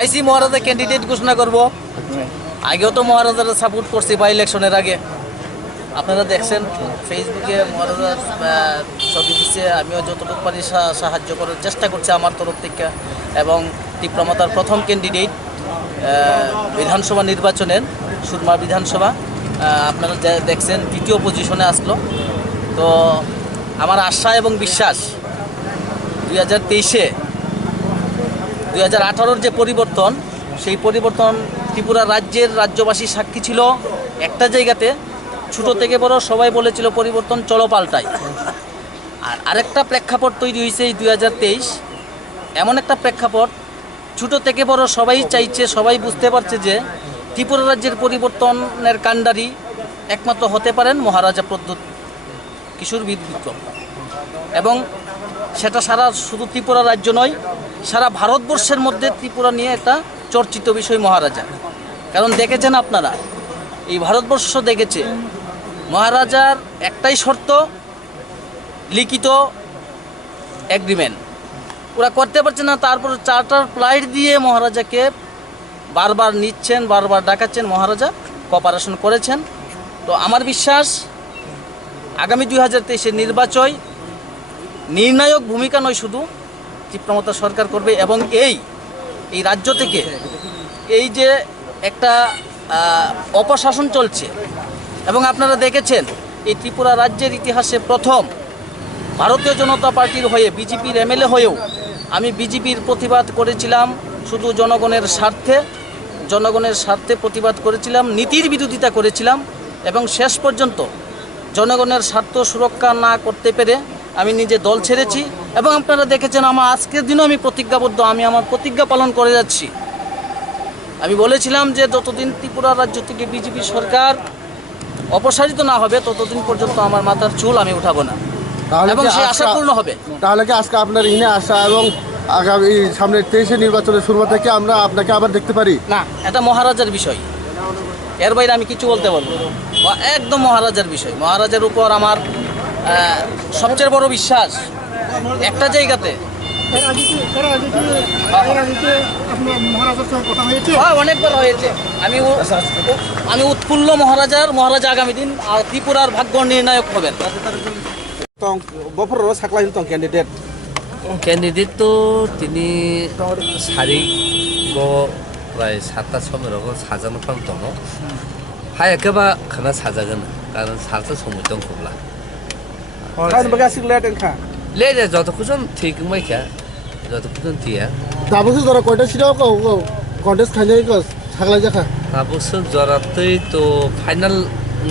আইসি মহারাজা candidate ঘোষণা করব। আগেও তো মহারাজারা সাপোর্ট করছি বাই ইলেকশনের আগে, আপনারা দেখছেন ফেসবুকে মহারাজার ছবি দিচ্ছে। আমিও যতটুকু পারি সাহায্য করার চেষ্টা করছি আমার তরফ থেকে। এবং তীব্রমাতার প্রথম ক্যান্ডিডেট বিধানসভা নির্বাচনের সুরমা বিধানসভা, আপনারা দেখছেন দ্বিতীয় পজিশনে আসলো। তো আমার আশা এবং বিশ্বাস 2023-এ 2018-র যে পরিবর্তন, সেই পরিবর্তন ত্রিপুরা রাজ্যবাসী সাক্ষী ছিল। একটা জায়গাতে ছোট থেকে বড় সবাই বলেছিল পরিবর্তন চলো পাল্টাই। আর আরেকটা প্রেক্ষাপট তৈরি হয়েছে এই 2023, এমন একটা প্রেক্ষাপট ছোট থেকে বড় সবাই চাইছে, সবাই বুঝতে পারছে যে ত্রিপুরা রাজ্যের পরিবর্তনের কাণ্ডারি একমাত্র হতে পারেন মহারাজা প্রদ্যুৎ কিশোর বিক্রম। এবং সেটা শুধু ত্রিপুরা রাজ্য নয়, সারা ভারতবর্ষের মধ্যে ত্রিপুরা নিয়ে একটা চর্চিত বিষয় মহারাজা। কারণ দেখেছেন আপনারা, এই ভারতবর্ষ দেখেছে মহারাজার একটাই শর্ত, লিখিত এগ্রিমেন্ট ওরা করতে পারছে না। তারপর চার্টার ফ্লাইট দিয়ে মহারাজাকে বারবার নিচ্ছেন, বারবার ডাকাচ্ছেন, মহারাজা কোঅপারেশন করেছেন। তো আমার বিশ্বাস আগামী 2023-এর নির্বাচন নির্ণায়ক ভূমিকা নয় শুধু তীব্রমাতা সরকার করবে। এবং এই রাজ্য থেকে এই যে একটা অপশাসন চলছে, এবং আপনারা দেখেছেন এই ত্রিপুরা রাজ্যের ইতিহাসে প্রথম ভারতীয় জনতা পার্টির হয়ে বিজেপির এমএলএ হয়েও আমি বিজেপির প্রতিবাদ করেছিলাম, শুধু জনগণের স্বার্থে প্রতিবাদ করেছিলাম, নীতির বিরোধিতা করেছিলাম। এবং শেষ পর্যন্ত জনগণের স্বার্থ সুরক্ষা না করতে পেরে আমি নিজে দল ছেড়েছি। এবং আপনারা দেখেছেন আমার আজকের দিনও আমি প্রতিজ্ঞাবদ্ধ, আমি আমার প্রতিজ্ঞা পালন করে যাচ্ছি। আমি বলেছিলাম যে যতদিন ত্রিপুরা রাজ্য থেকে বিজেপি সরকার অপসারিত না হবে ততদিন পর্যন্ত আমার মাথার চুল আমি উঠাবো না, এবং সেই আশা পূর্ণ হবে। তাহলে কি আজকে আপনার ইনে আসা এবং আগামী সামনে 23-এর নির্বাচনের শুরু থেকে আমরা আপনাকে আবার দেখতে পারি? না, এটা মহারাজার বিষয়, এর বাইরে আমি কিছু বলতে পারবো না। একদম মহারাজার বিষয়। মহারাজার উপর আমার সবচেয়ে বড় বিশ্বাস। একটা জায়গাতে অনেকবার হয়েছে। আমি উৎফুল্ল মহারাজা আগামী দিন ত্রিপুরার ভাগ্য নির্ণায়ক হবেন। বফর সাকলাই তং ক্যান্ডিডেট ক্যান্ডিডেট তো তিনি সারি প্রায় 7টা সময় সাজানো ফান দङ हायाखैबा खाना साजागोन कारण सारसो समय दंखोब्ला kan bagasik let enka लेदे जतखौजों थैगोमायखा जतखौजों थैया दाबोसो जरा कयटा सिटाव कन्टेस्ट खालायनायखौ साग्लाय जाखा दाबोसो जरातै तो फाइनल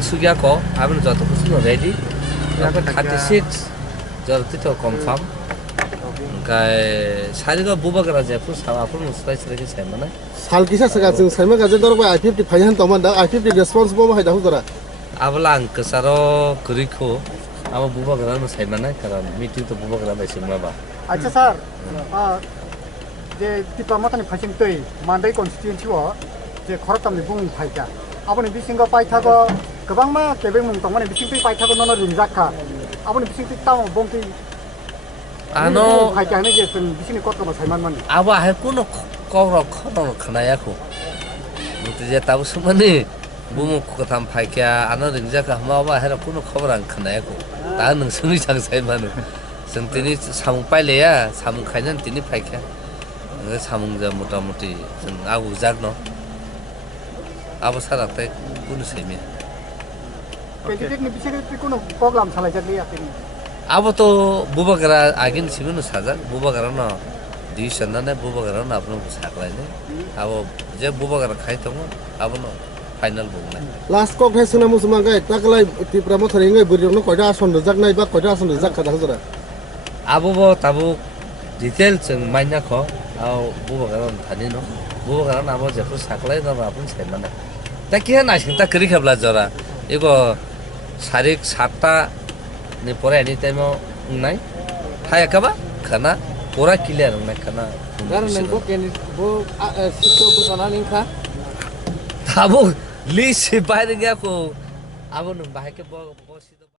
सुगियाख आबन जतखौजों रेडी 36 जरातै तो कन्फार्म ओमफ्राय सारिगा बुबागरा जेफोर सावाफोर मुस्राय सरायखौ सायमाना सालकिसा सगा जों सायमा गाजे दरबा I50 फाइनाल तमन दा I50 रेस्पॉन्स बो हाय दाहु जरा आबला आं कसारो गरिखौ अब बुबागरा न सायमाना कारण मिटिं तो बुबागरा बायसे माबा अच्छा सर जे टिपामातानि फाइसिंतै मान्दै कन्स्टिट्युएन्सिआव जे खरतामनि बुं फाइका आबनि बिसिंग पाइथागो गोबांमा केबे मुं तंमानि बिसिंतै पाइथागो नन रिंजाखा आबनि बिसिंतै ताव बंति आनो फाइकानि जे जों बिसिनि कतमा सायमान अब हाय कुनो कौर खनर खनायाखौ मुते ताबो सुमनि बुमु खथाम फाइका आनो रिंजाखा माबा हेर कुनो खबर आं खनायाखौ दा नोंसोरनि थां सायमानो जों दिनै सामुं पाइलेया सामुं खायनानै दिनै फाइका सामुं जा मटा मटि जों आगु जागनो आबो साराथाय कुनो सायमे कैंडिडेटनि बिसिनि कुनो प्रग्राम सालायजालियाखै अब तो बुबागरा आगिन सिमनो साजा बुबागरा न डिसिजन ना बुबागरा न आपनो साकलायने अब जे बुबागरा खाय दङ अब न फाइनल बुंनाय लास्ट कक है सुना मुसमा गाय ताकलाय तिप्रामा थरिङै बुरिनो कयटा आसन रजाकनाय बा कयटा आसन रजाखा दाहु जरा अब ताबो डिटेल जों माइना ख आव बुबागरा थानि न बुबागरा न अब जेफोर साकलाय न आपन सायमाना दा के नासिन ता करि खाबला जरा एगो 7:30 ni pore any time nai hayakaba khana pura clear nai khana garan nangbo candidate bo sito bo sanani kha tabo list bayar gya ko abo no bahake bo